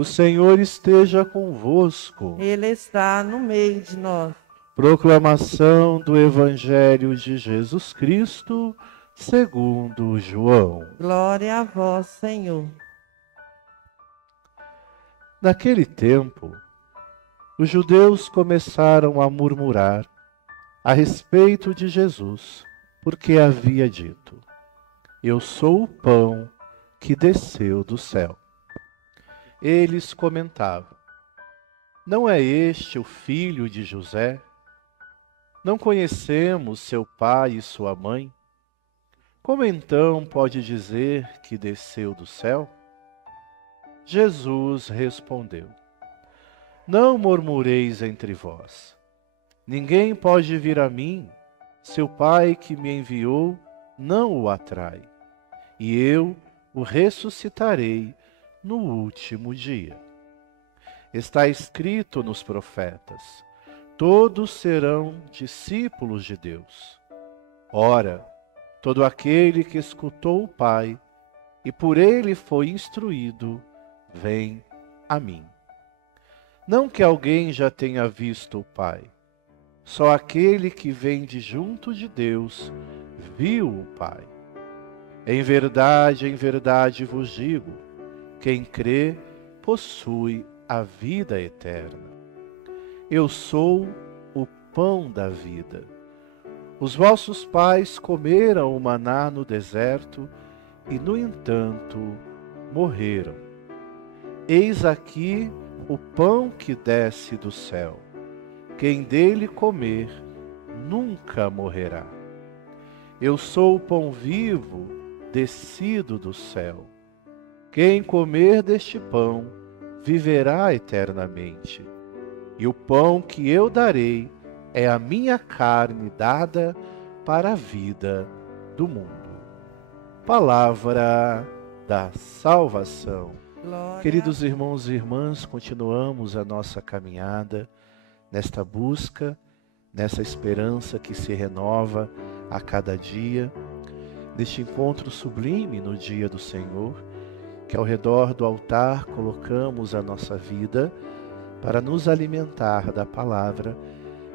O Senhor esteja convosco. Ele está no meio de nós. Proclamação do Evangelho de Jesus Cristo, segundo João. Glória a vós, Senhor. Naquele tempo, os judeus começaram a murmurar a respeito de Jesus, porque havia dito: Eu sou o pão que desceu do céu. Eles comentavam: Não é este o filho de José? Não conhecemos seu pai e sua mãe? Como então pode dizer que desceu do céu? Jesus respondeu: Não murmureis entre vós. Ninguém pode vir a mim, se o Pai que me enviou não o atrai, e eu o ressuscitarei no último dia. Está escrito nos profetas: todos serão discípulos de Deus. Ora, todo aquele que escutou o Pai e por ele foi instruído, vem a mim. Não que alguém já tenha visto o Pai, só aquele que vem de junto de Deus viu o Pai. Em verdade vos digo, quem crê possui a vida eterna. Eu sou o pão da vida. Os vossos pais comeram o maná no deserto e, no entanto, morreram. Eis aqui o pão que desce do céu. Quem dele comer nunca morrerá. Eu sou o pão vivo descido do céu. Quem comer deste pão viverá eternamente. E o pão que eu darei é a minha carne dada para a vida do mundo. Palavra da salvação. Glória. Queridos irmãos e irmãs, continuamos a nossa caminhada nesta busca, nessa esperança que se renova a cada dia, neste encontro sublime no dia do Senhor, que ao redor do altar colocamos a nossa vida para nos alimentar da palavra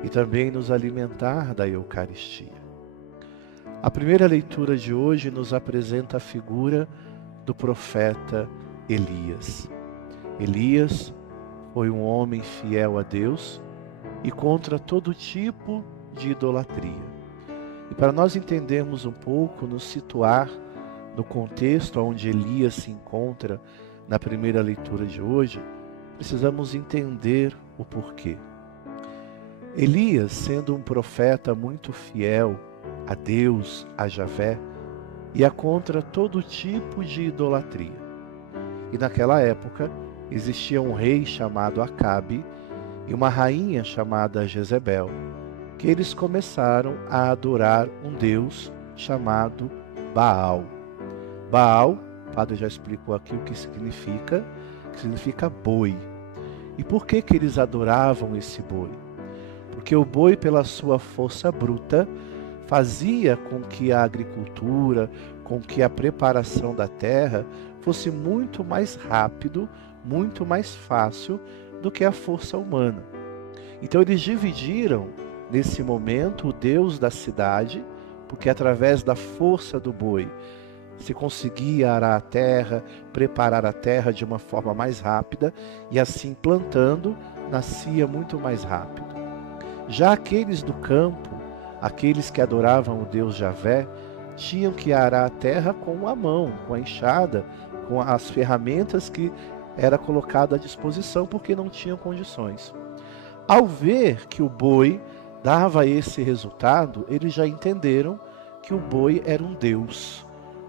e também nos alimentar da Eucaristia. A primeira leitura de hoje nos apresenta a figura do profeta Elias. Elias foi um homem fiel a Deus e contra todo tipo de idolatria. E para nós entendermos um pouco, nos situar no contexto onde Elias se encontra na primeira leitura de hoje, precisamos entender o porquê. Elias, sendo um profeta muito fiel a Deus, a Javé, ia contra todo tipo de idolatria. E naquela época existia um rei chamado Acabe e uma rainha chamada Jezebel, que eles começaram a adorar um deus chamado Baal. Baal, o padre já explicou aqui o que significa boi. E por que eles adoravam esse boi? Porque o boi, pela sua força bruta, fazia com que a agricultura, com que a preparação da terra fosse muito mais rápido, muito mais fácil do que a força humana. Então eles dividiram, nesse momento, o Deus da cidade, porque através da força do boi se conseguia arar a terra, preparar a terra de uma forma mais rápida, e assim plantando, nascia muito mais rápido. Já aqueles do campo, aqueles que adoravam o Deus Javé, tinham que arar a terra com a mão, com a enxada, com as ferramentas que era colocado à disposição, porque não tinham condições. Ao ver que o boi dava esse resultado, eles já entenderam que o boi era um Deus.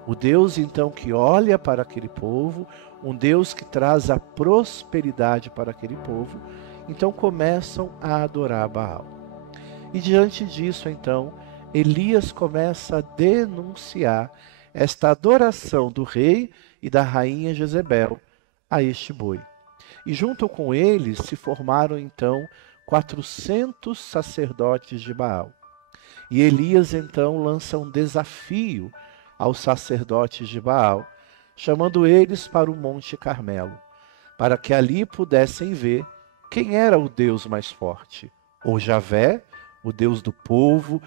O Deus, então, que olha para aquele povo, um Deus que traz a prosperidade para aquele povo, então começam a adorar Baal. E diante disso, então, Elias começa a denunciar esta adoração do rei e da rainha Jezebel a este boi. E junto com eles se formaram, então, 400 sacerdotes de Baal. E Elias, então, lança um desafio aos sacerdotes de Baal, chamando eles para o Monte Carmelo, para que ali pudessem ver quem era o Deus mais forte, ou Javé, o Deus do povo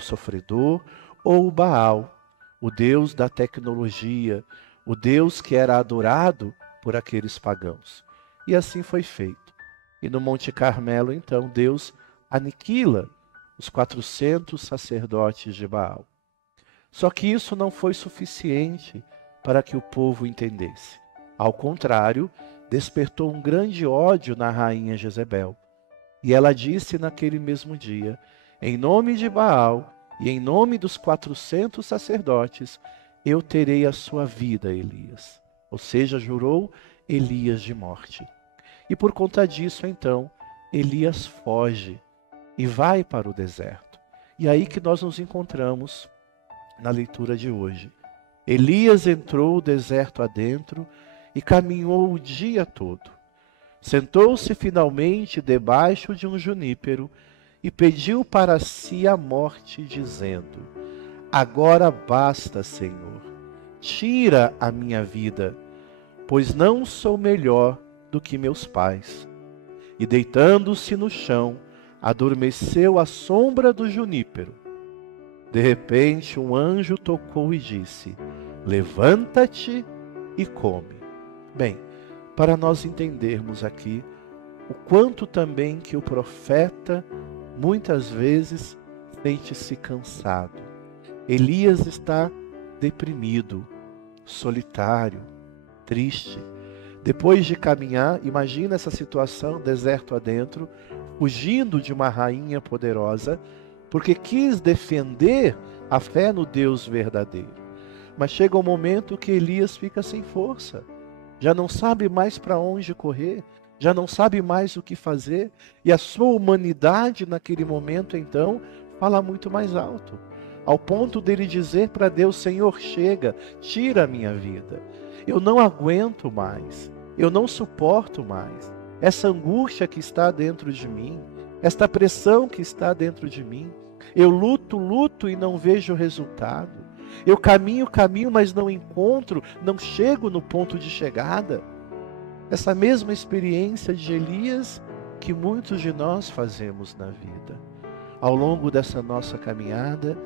sofredor, ou o Baal, o Deus da tecnologia, o Deus que era adorado por aqueles pagãos. E assim foi feito. E no Monte Carmelo, então, Deus aniquila os 400 sacerdotes de Baal. Só que isso não foi suficiente para que o povo entendesse. Ao contrário, despertou um grande ódio na rainha Jezebel. E ela disse naquele mesmo dia, em nome de Baal e em nome dos 400 sacerdotes, eu terei a sua vida, Elias. Ou seja, jurou Elias de morte. E por conta disso, então, Elias foge e vai para o deserto. E aí que nós nos encontramos na leitura de hoje. Elias entrou o deserto adentro e caminhou o dia todo. Sentou-se finalmente debaixo de um junípero e pediu para si a morte, dizendo: agora basta, Senhor, tira a minha vida, pois não sou melhor do que meus pais. E deitando-se no chão, adormeceu à sombra do junípero. De repente, um anjo tocou e disse: levanta-te e come. Bem, para nós entendermos aqui o quanto também que o profeta muitas vezes sente-se cansado. Elias está deprimido, solitário, triste. Depois de caminhar, imagina essa situação, deserto adentro, fugindo de uma rainha poderosa, porque quis defender a fé no Deus verdadeiro. Mas chega um momento que Elias fica sem força, já não sabe mais para onde correr, já não sabe mais o que fazer, e a sua humanidade naquele momento então fala muito mais alto, ao ponto dele dizer para Deus: Senhor, chega, tira a minha vida, eu não aguento mais, eu não suporto mais essa angústia que está dentro de mim, esta pressão que está dentro de mim. Eu luto e não vejo resultado. Eu caminho, mas não encontro, não chego no ponto de chegada. Essa mesma experiência de Elias que muitos de nós fazemos na vida. Ao longo dessa nossa caminhada,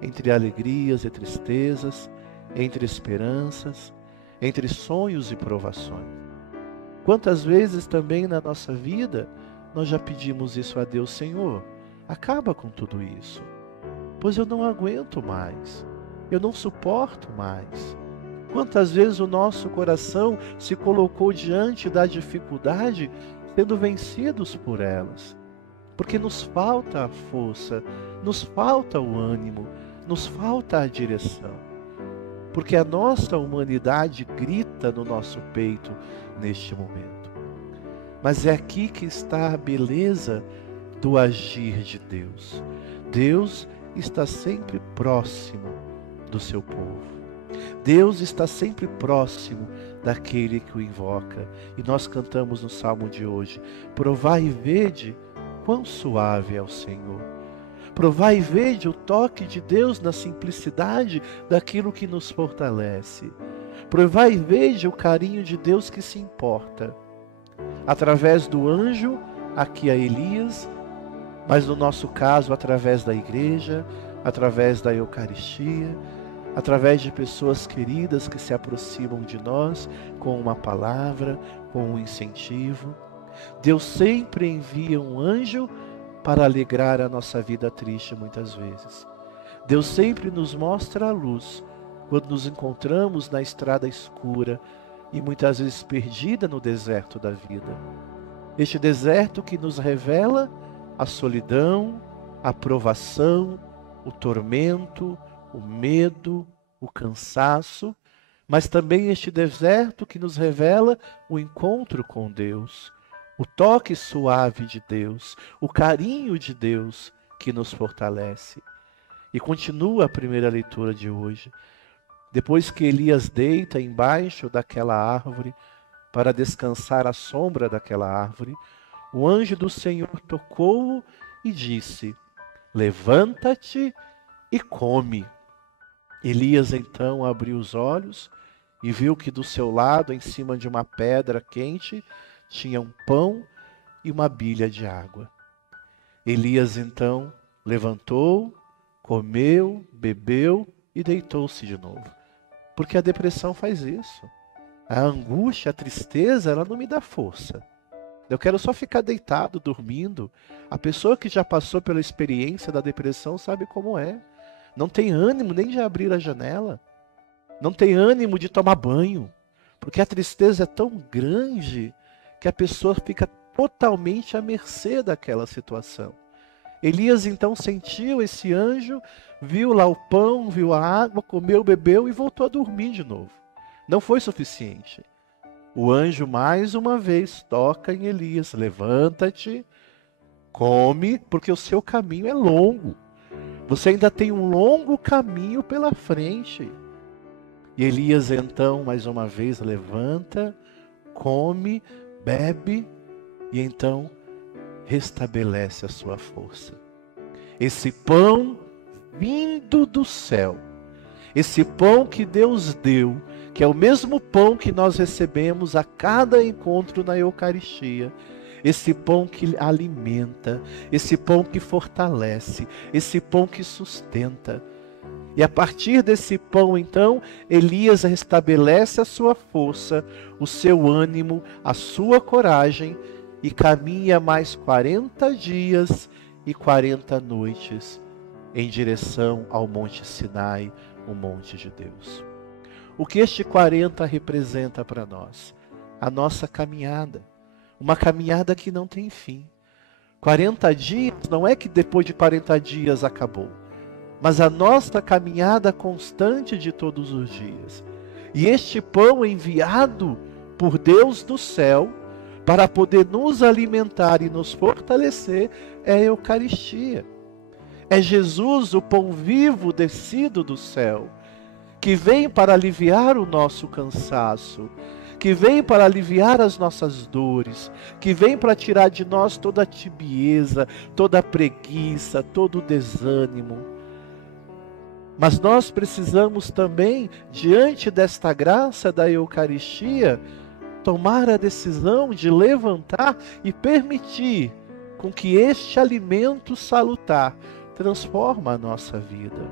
entre alegrias e tristezas, entre esperanças, entre sonhos e provações. Quantas vezes também na nossa vida nós já pedimos isso a Deus: Senhor, acaba com tudo isso, pois eu não aguento mais. Eu não suporto mais. Quantas vezes o nosso coração se colocou diante da dificuldade, sendo vencidos por elas. Porque nos falta a força, nos falta o ânimo, nos falta a direção. Porque a nossa humanidade grita no nosso peito neste momento. Mas é aqui que está a beleza do agir de Deus. Deus está sempre próximo do seu povo. Deus está sempre próximo daquele que o invoca. E nós cantamos no Salmo de hoje: provai e vede quão suave é o Senhor. Provai e vede o toque de Deus na simplicidade daquilo que nos fortalece. Provai e vede o carinho de Deus que se importa. Através do anjo, aqui a Elias, mas no nosso caso, através da igreja, através da Eucaristia, através de pessoas queridas que se aproximam de nós com uma palavra, com um incentivo. Deus sempre envia um anjo para alegrar a nossa vida triste muitas vezes. Deus sempre nos mostra a luz quando nos encontramos na estrada escura e muitas vezes perdida no deserto da vida. Este deserto que nos revela a solidão, a provação, o tormento, o medo, o cansaço, mas também este deserto que nos revela o encontro com Deus, o toque suave de Deus, o carinho de Deus que nos fortalece. E continua a primeira leitura de hoje. Depois que Elias deita embaixo daquela árvore para descansar à sombra daquela árvore, o anjo do Senhor tocou-o e disse: levanta-te e come. Elias então abriu os olhos e viu que do seu lado, em cima de uma pedra quente, tinha um pão e uma bilha de água. Elias então levantou, comeu, bebeu e deitou-se de novo. Porque a depressão faz isso. A angústia, a tristeza, ela não me dá força. Eu quero só ficar deitado, dormindo. A pessoa que já passou pela experiência da depressão sabe como é. Não tem ânimo nem de abrir a janela. Não tem ânimo de tomar banho. Porque a tristeza é tão grande que a pessoa fica totalmente à mercê daquela situação. Elias então sentiu esse anjo, viu lá o pão, viu a água, comeu, bebeu e voltou a dormir de novo. Não foi suficiente. O anjo mais uma vez toca em Elias: levanta-te, come, porque o seu caminho é longo. Você ainda tem um longo caminho pela frente. E Elias então mais uma vez levanta, come, bebe e então restabelece a sua força. Esse pão vindo do céu, esse pão que Deus deu, que é o mesmo pão que nós recebemos a cada encontro na Eucaristia, esse pão que alimenta, esse pão que fortalece, esse pão que sustenta. E a partir desse pão, então, Elias restabelece a sua força, o seu ânimo, a sua coragem, e caminha mais 40 dias e 40 noites em direção ao Monte Sinai, o Monte de Deus. O que este 40 representa para nós? A nossa caminhada. Uma caminhada que não tem fim. 40 dias não é que depois de 40 dias acabou, mas a nossa caminhada constante de todos os dias. E este pão enviado por Deus do céu, para poder nos alimentar e nos fortalecer, é a Eucaristia. É Jesus, o pão vivo descido do céu, que vem para aliviar o nosso cansaço, que vem para aliviar as nossas dores, que vem para tirar de nós toda a tibieza, toda a preguiça, todo o desânimo. Mas nós precisamos também, diante desta graça da Eucaristia, tomar a decisão de levantar e permitir com que este alimento salutar transforme a nossa vida.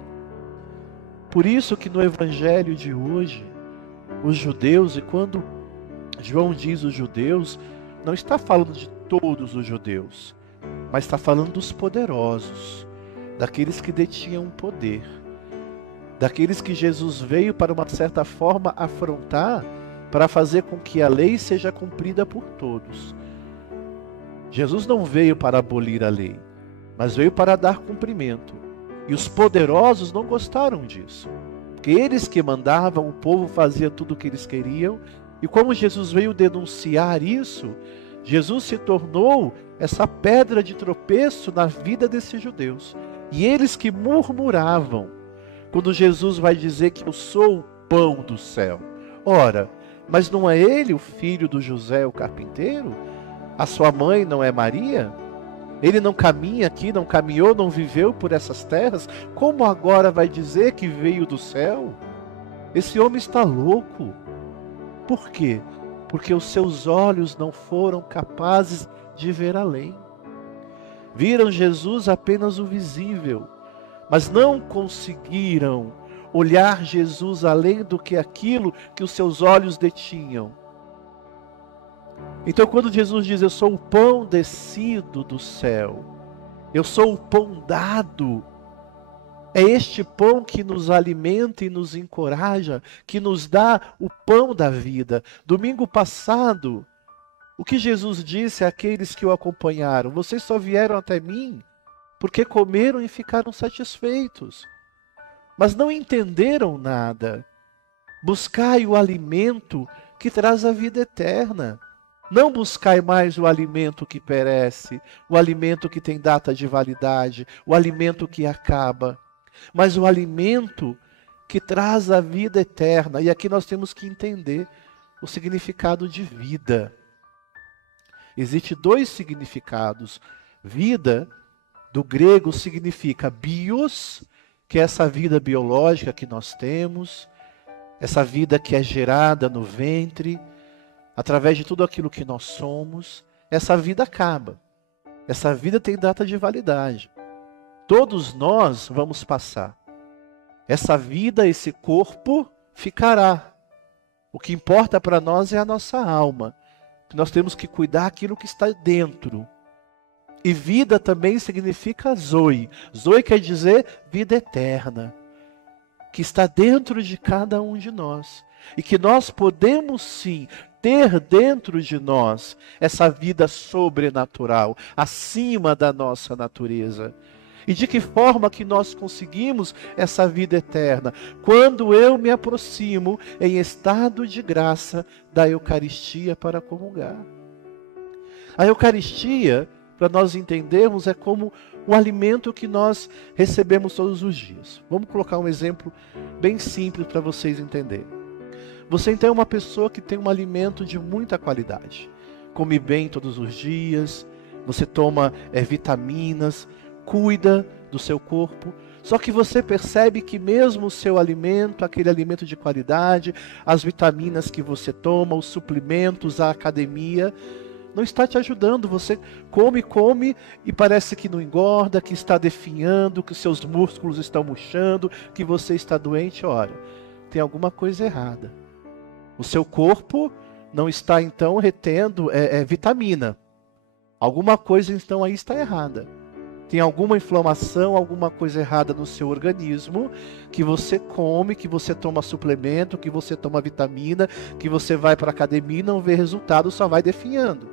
Por isso que no Evangelho de hoje, os judeus, e quando João diz os judeus, não está falando de todos os judeus, mas está falando dos poderosos, daqueles que detinham poder, daqueles que Jesus veio para uma certa forma afrontar, para fazer com que a lei seja cumprida por todos. Jesus não veio para abolir a lei, mas veio para dar cumprimento. E os poderosos não gostaram disso, porque eles que mandavam, o povo fazia tudo o que eles queriam. E como Jesus veio denunciar isso, Jesus se tornou essa pedra de tropeço na vida desses judeus. E eles que murmuravam, quando Jesus vai dizer que eu sou o pão do céu. Ora, mas não é ele o filho do José, o carpinteiro? A sua mãe não é Maria? Ele não caminha aqui, não caminhou, não viveu por essas terras? Como agora vai dizer que veio do céu? Esse homem está louco. Por quê? Porque os seus olhos não foram capazes de ver além. Viram Jesus apenas o visível, mas não conseguiram olhar Jesus além do que aquilo que os seus olhos detinham. Então quando Jesus diz, eu sou o pão descido do céu, eu sou o pão dado, é este pão que nos alimenta e nos encoraja, que nos dá o pão da vida. Domingo passado, o que Jesus disse àqueles que o acompanharam? Vocês só vieram até mim porque comeram e ficaram satisfeitos, mas não entenderam nada. Buscai o alimento que traz a vida eterna. Não buscai mais o alimento que perece, o alimento que tem data de validade, o alimento que acaba, mas o alimento que traz a vida eterna. E aqui nós temos que entender o significado de vida. Existem dois significados. Vida, do grego, significa bios, que é essa vida biológica que nós temos, essa vida que é gerada no ventre, através de tudo aquilo que nós somos, essa vida acaba. Essa vida tem data de validade. Todos nós vamos passar. Essa vida, esse corpo, ficará. O que importa para nós é a nossa alma. Nós temos que cuidar daquilo que está dentro. E vida também significa Zoe. Zoe quer dizer vida eterna, que está dentro de cada um de nós. E que nós podemos sim ter dentro de nós essa vida sobrenatural, acima da nossa natureza. E de que forma que nós conseguimos essa vida eterna? Quando eu me aproximo em estado de graça da Eucaristia para comungar. A Eucaristia, para nós entendermos, é como o alimento que nós recebemos todos os dias. Vamos colocar um exemplo bem simples para vocês entenderem. Você então é uma pessoa que tem um alimento de muita qualidade. Come bem todos os dias, você toma vitaminas, cuida do seu corpo. Só que você percebe que mesmo o seu alimento, aquele alimento de qualidade, as vitaminas que você toma, os suplementos, a academia, não está te ajudando. Você come e parece que não engorda, que está definhando, que seus músculos estão murchando, que você está doente. Olha, tem alguma coisa errada. O seu corpo não está então retendo vitamina. Alguma coisa então aí está errada. Tem alguma inflamação, alguma coisa errada no seu organismo, que você come, que você toma suplemento, que você toma vitamina, que você vai para a academia e não vê resultado, só vai definhando.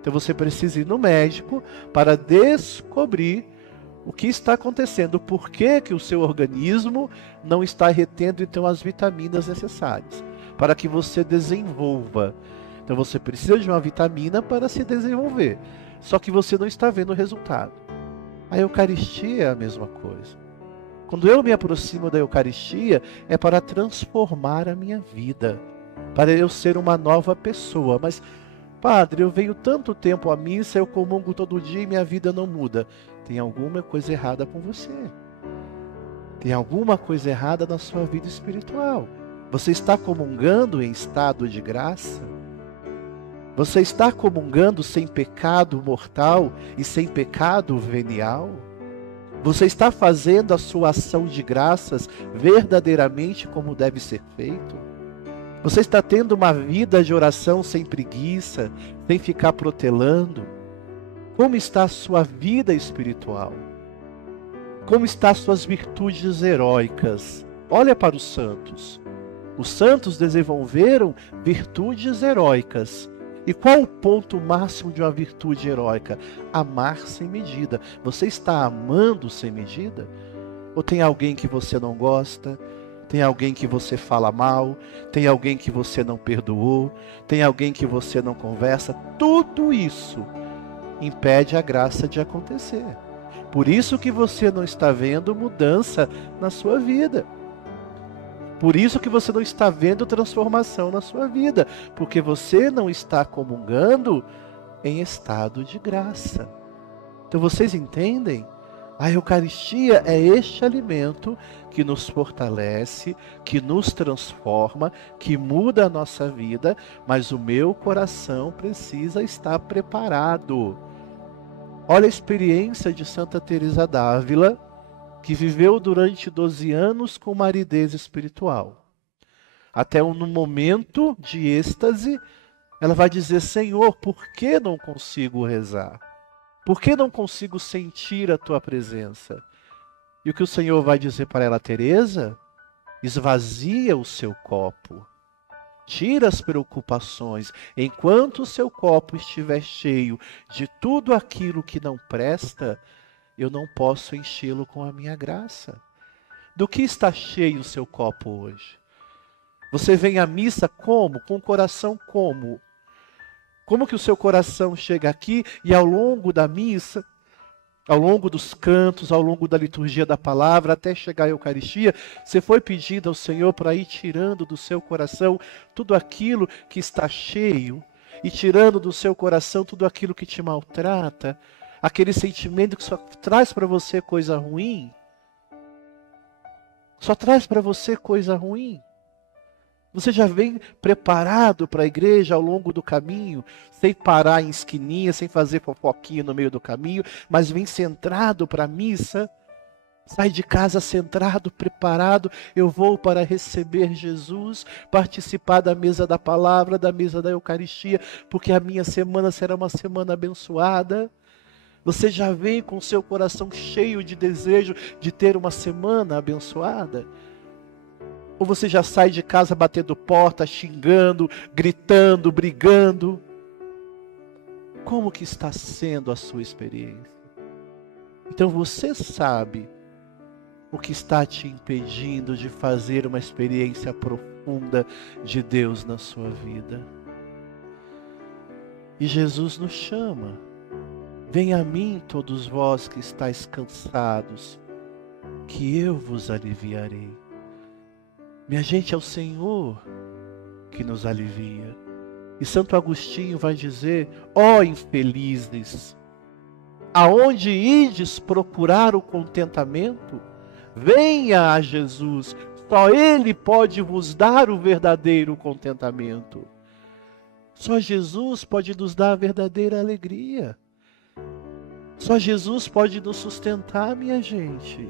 Então você precisa ir no médico para descobrir o que está acontecendo, por que o seu organismo não está retendo então as vitaminas necessárias, para que você desenvolva. Então você precisa de uma vitamina para se desenvolver, só que você não está vendo o resultado. A Eucaristia é a mesma coisa. Quando eu me aproximo da Eucaristia, é para transformar a minha vida, para eu ser uma nova pessoa. Mas, Padre, eu venho tanto tempo à missa, eu comungo todo dia e minha vida não muda. Tem alguma coisa errada com você. Tem alguma coisa errada na sua vida espiritual. Você está comungando em estado de graça? Você está comungando sem pecado mortal e sem pecado venial? Você está fazendo a sua ação de graças verdadeiramente como deve ser feito? Você está tendo uma vida de oração sem preguiça, sem ficar protelando? Como está a sua vida espiritual? Como estão as suas virtudes heróicas? Olha para os santos. Os santos desenvolveram virtudes heróicas. E qual o ponto máximo de uma virtude heróica? Amar sem medida. Você está amando sem medida? Ou tem alguém que você não gosta? Tem alguém que você fala mal? Tem alguém que você não perdoou? Tem alguém que você não conversa? Tudo isso impede a graça de acontecer. Por isso que você não está vendo mudança na sua vida. Por isso que você não está vendo transformação na sua vida, porque você não está comungando em estado de graça. Então vocês entendem? A Eucaristia é este alimento que nos fortalece, que nos transforma, que muda a nossa vida, mas o meu coração precisa estar preparado. Olha a experiência de Santa Teresa d'Ávila, que viveu durante 12 anos com uma aridez espiritual. Até no momento de êxtase, ela vai dizer: Senhor, por que não consigo rezar? Por que não consigo sentir a tua presença? E o que o Senhor vai dizer para ela: Teresa, esvazia o seu copo. Tira as preocupações. Enquanto o seu copo estiver cheio de tudo aquilo que não presta, eu não posso enchê-lo com a minha graça. Do que está cheio o seu copo hoje? Você vem à missa como? Com o coração como? Como que o seu coração chega aqui e ao longo da missa, ao longo dos cantos, ao longo da liturgia da palavra, até chegar à Eucaristia, você foi pedindo ao Senhor para ir tirando do seu coração tudo aquilo que está cheio e tirando do seu coração tudo aquilo que te maltrata, aquele sentimento que só traz para você coisa ruim. Só traz para você coisa ruim. Você já vem preparado para a igreja ao longo do caminho, sem parar em esquininha, sem fazer fofoquinha no meio do caminho, mas vem centrado para a missa. Sai de casa centrado, preparado. Eu vou para receber Jesus, participar da mesa da palavra, da mesa da Eucaristia, porque a minha semana será uma semana abençoada. Você já vem com seu coração cheio de desejo de ter uma semana abençoada? Ou você já sai de casa batendo porta, xingando, gritando, brigando? Como que está sendo a sua experiência? Então você sabe o que está te impedindo de fazer uma experiência profunda de Deus na sua vida. E Jesus nos chama. Venha a mim todos vós que estáis cansados, que eu vos aliviarei. Minha gente, é o Senhor que nos alivia. E Santo Agostinho vai dizer: ó infelizes, aonde ides procurar o contentamento? Venha a Jesus, só Ele pode vos dar o verdadeiro contentamento. Só Jesus pode nos dar a verdadeira alegria. Só Jesus pode nos sustentar, minha gente.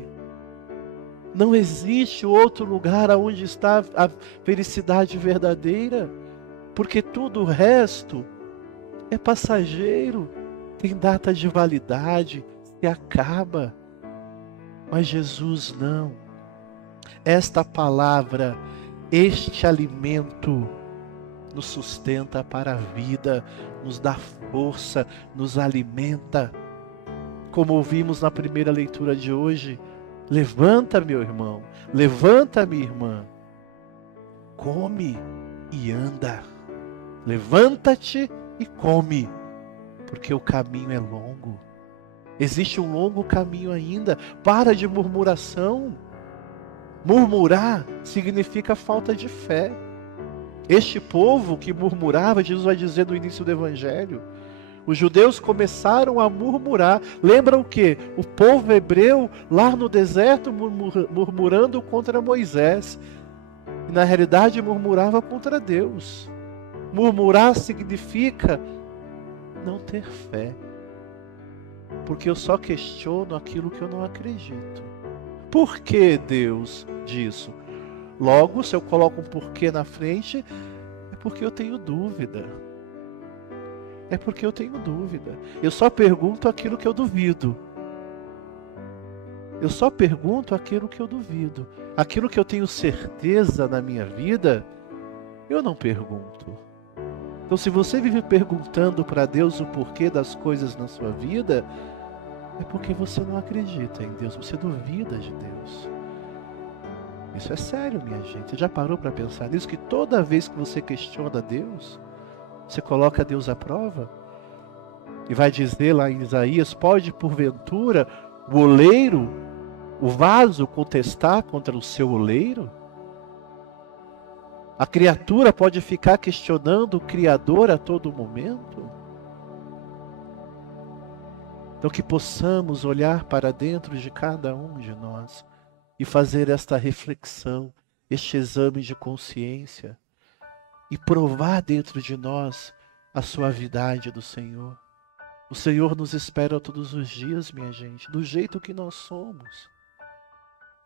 Não existe outro lugar onde está a felicidade verdadeira, porque tudo o resto é passageiro, tem data de validade, se acaba. Mas Jesus não. Esta palavra, este alimento, nos sustenta para a vida, nos dá força, nos alimenta. Como ouvimos na primeira leitura de hoje, levanta, meu irmão, levanta, minha irmã, come e anda. Levanta-te e come, porque o caminho é longo. Existe um longo caminho ainda. Para de murmuração. Murmurar significa falta de fé. Este povo que murmurava, Jesus vai dizer no início do Evangelho, os judeus começaram a murmurar. Lembra o quê? O povo hebreu lá no deserto murmurando contra Moisés. E na realidade murmurava contra Deus. Murmurar significa não ter fé. Porque eu só questiono aquilo que eu não acredito. Por que Deus disso? Logo, se eu coloco um porquê na frente, é porque eu tenho dúvida. É porque eu tenho dúvida. Eu só pergunto aquilo que eu duvido. Eu só pergunto aquilo que eu duvido. Aquilo que eu tenho certeza na minha vida, eu não pergunto. Então, se você vive perguntando para Deus o porquê das coisas na sua vida, é porque você não acredita em Deus, você duvida de Deus. Isso é sério, minha gente. Você já parou para pensar nisso? Que toda vez que você questiona Deus, você coloca Deus à prova? E vai dizer lá em Isaías: pode porventura o oleiro, o vaso, contestar contra o seu oleiro? A criatura pode ficar questionando o Criador a todo momento? Então que possamos olhar para dentro de cada um de nós e fazer esta reflexão, este exame de consciência e provar dentro de nós a suavidade do Senhor. O Senhor nos espera todos os dias, minha gente, do jeito que nós somos.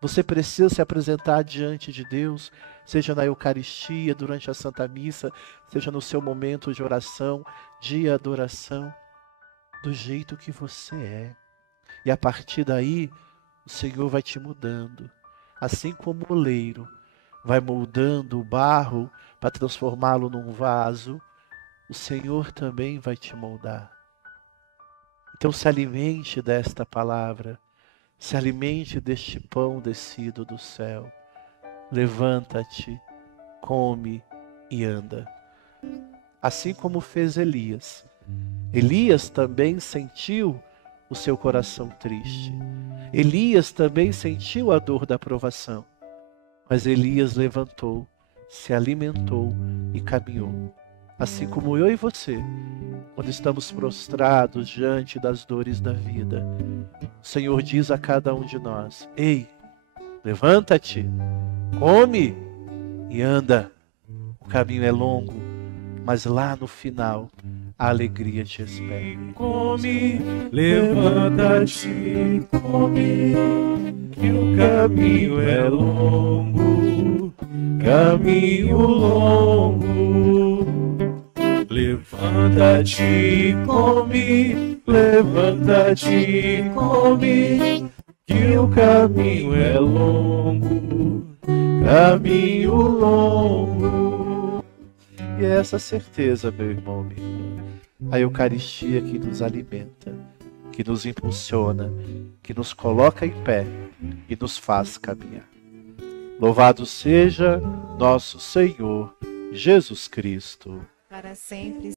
Você precisa se apresentar diante de Deus, seja na Eucaristia, durante a Santa Missa, seja no seu momento de oração, de adoração, do jeito que você é. E a partir daí, o Senhor vai te mudando. Assim como o oleiro vai moldando o barro para transformá-lo num vaso, o Senhor também vai te moldar. Então se alimente desta palavra. Se alimente deste pão descido do céu. Levanta-te, come e anda. Assim como fez Elias. Elias também sentiu o seu coração triste. Elias também sentiu a dor da provação. Mas Elias levantou, se alimentou e caminhou. Assim como eu e você, quando estamos prostrados diante das dores da vida, o Senhor diz a cada um de nós: ei, levanta-te, come e anda, O caminho é longo, mas lá no final a alegria te espera. Come, levanta-te, come, que o caminho é longo, caminho longo. Levanta-te, come, levanta-te, come, que o caminho é longo, caminho longo. E é essa certeza, meu irmão, minha irmã, a Eucaristia que nos alimenta, que nos impulsiona, que nos coloca em pé e nos faz caminhar. Louvado seja nosso Senhor Jesus Cristo. Para sempre